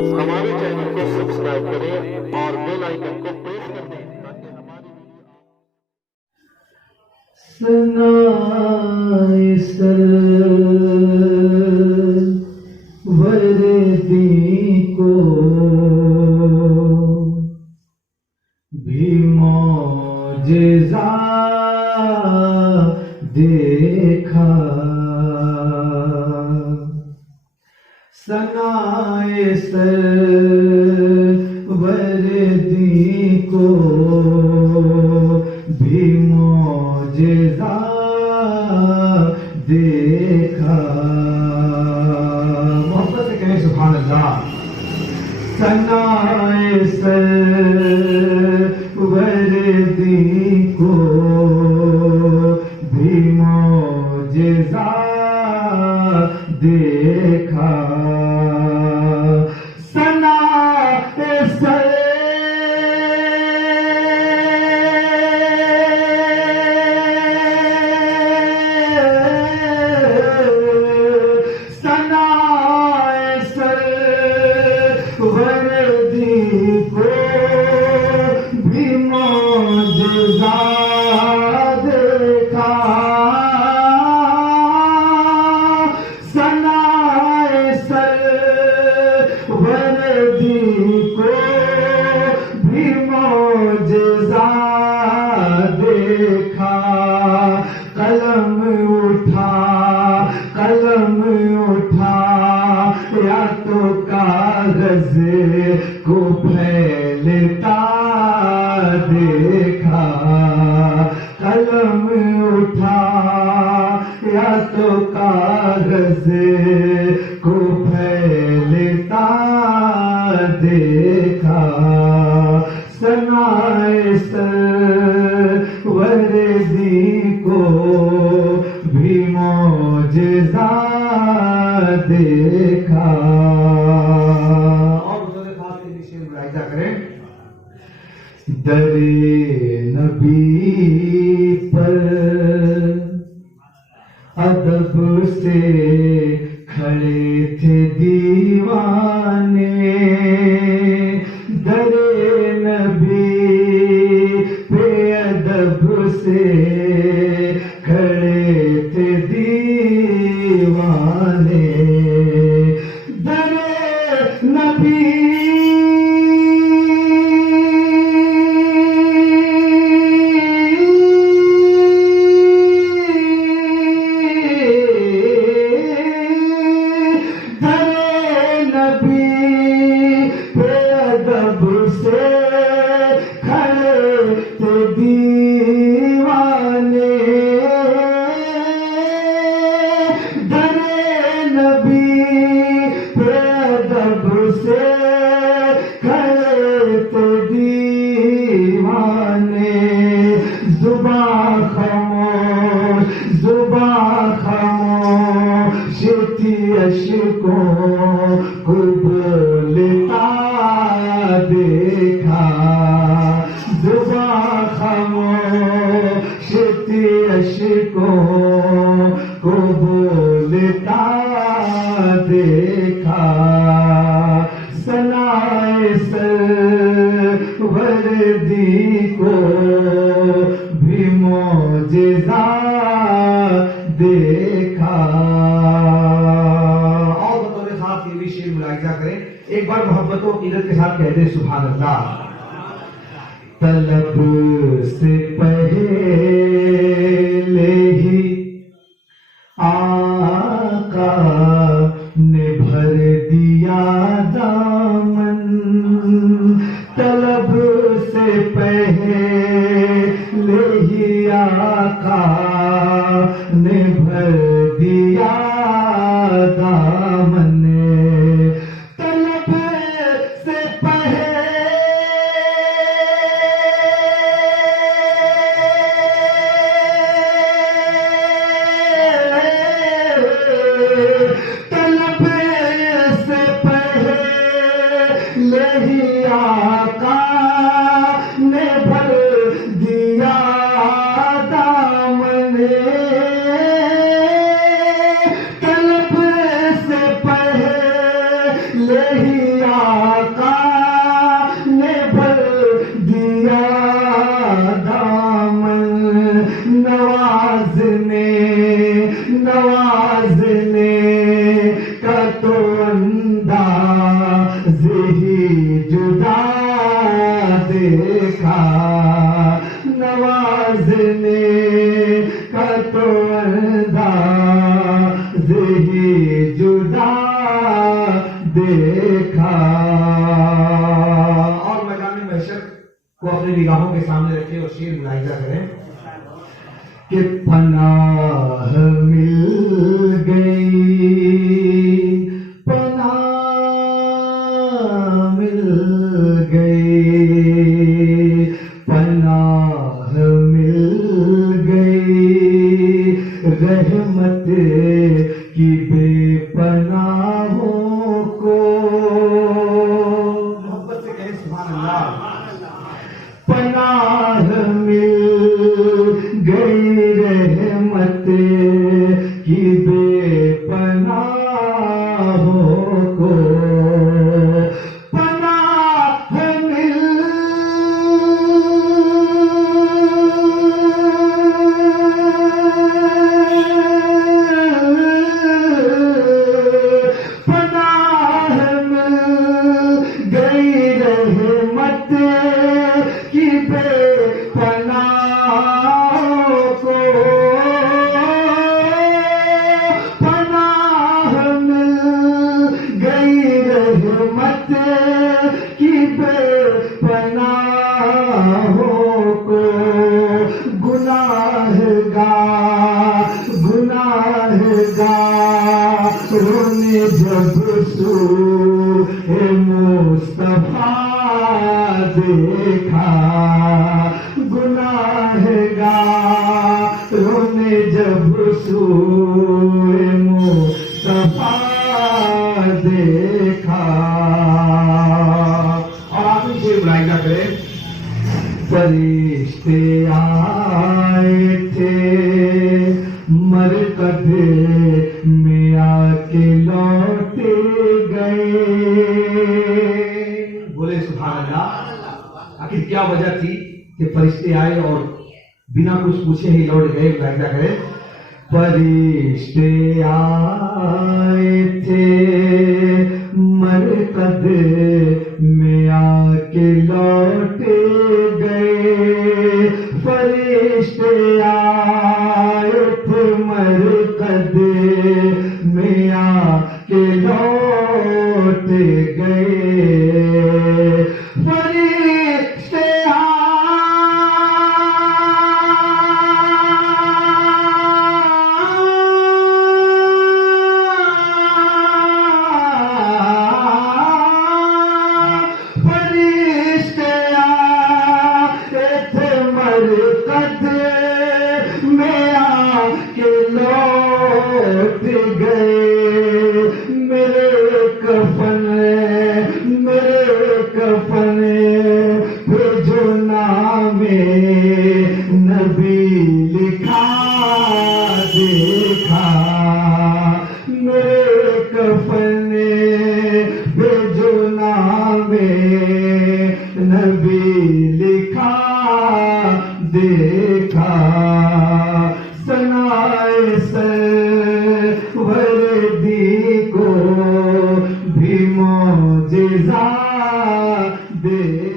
ہمارے چینل کو سبسکرائب کریں اور بیل آئیکن کو پریس کر دیں تاکہ ہماری ثنائے سروردی کو بھی معجزہ دیکھا، ثنائے سروردی کو بھی معجزہ دیکھا۔ محبت سے کہیں سبحان اللہ۔ ثنائے سروردی کو بھی معجزہ دیکھا، ثنائے سروردی کو بھی معجزہ دیکھا، ثنائے سروردی کو بھی معجزہ دیکھا۔ قلم اٹھا یا تو کاغذ کو پھیلتا دیکھا، قلم اٹھا یا تو کاغذ کو پھیلتا دیکھا، ثنائے سروردی کو بھی معجزہ دیکھا۔ اور حضور خاص کے پیچھے ملاحظہ کریں، در نبی پر ادب سے کھڑے تھے دیوانے، در نبی پہ ادب سے کھڑے تھے دیوانے، در نبی عشقوں کو بولتا دیکھا، زباں خاموش تھی عشقوں کو بولتا دیکھا، ثنائے سروردی کو بھی معجزہ دیکھا۔ ایک بار محبت و عقیدت کے ساتھ کہتے ہیں سبحان اللہ۔ طلب سے پہلے ہی آقا نے بھر دیا دامن، طلب سے پہلے ہی آقا نے بھر دیا دامن، آقا نے بھر دیا دامن، طلب سے پہلے ہی دیکھا. اور میدان محشر کو اپنی نگاہوں کے سامنے رکھے اور شیر ملاحظہ کریں کہ پناہ مل گئی، پناہ مل گئی، پناہ مل گئی رحمت کی بے پناہوں کو. محبت سے کہیں سبحان اللہ. پناہ مل گئی رحمت کی بے پناہوں کو، پناہ مل پناہ مل گئی رحمت کی بے پناہوں کو، پناہ مل گئی رحمت کی بے پناہوں کو. گناہ گاروں نے جب سوئے مصطفیٰ دیکھا، گناہ گاروں نے جب سوئے مصطفیٰ دیکھا. اور آپ اسے ملاحظہ کریں، فرشتے آئے تھے مرکز میں آ کے لوٹے گئے. بولے سبحان اللہ. آخر کیا وجہ تھی کہ فرشتے آئے اور بنا کچھ پوچھے ہی لوٹ گئے؟ ملاحظہ کریں، فرشتے آئے تھے مرکز میں آ کے لوٹے گئے، فرشتے آئے تھے مرکز میں آ کے لوٹ گئے، فرشتے مرکز میں آ کے لوٹ گئے. میرے کفن پہ جو نام نبی لکھا دیکھا، میرے کفن پہ جو نام نبی لکھا دیکھا، ثنائے سروردی کو بھی معجزہ دیکھا.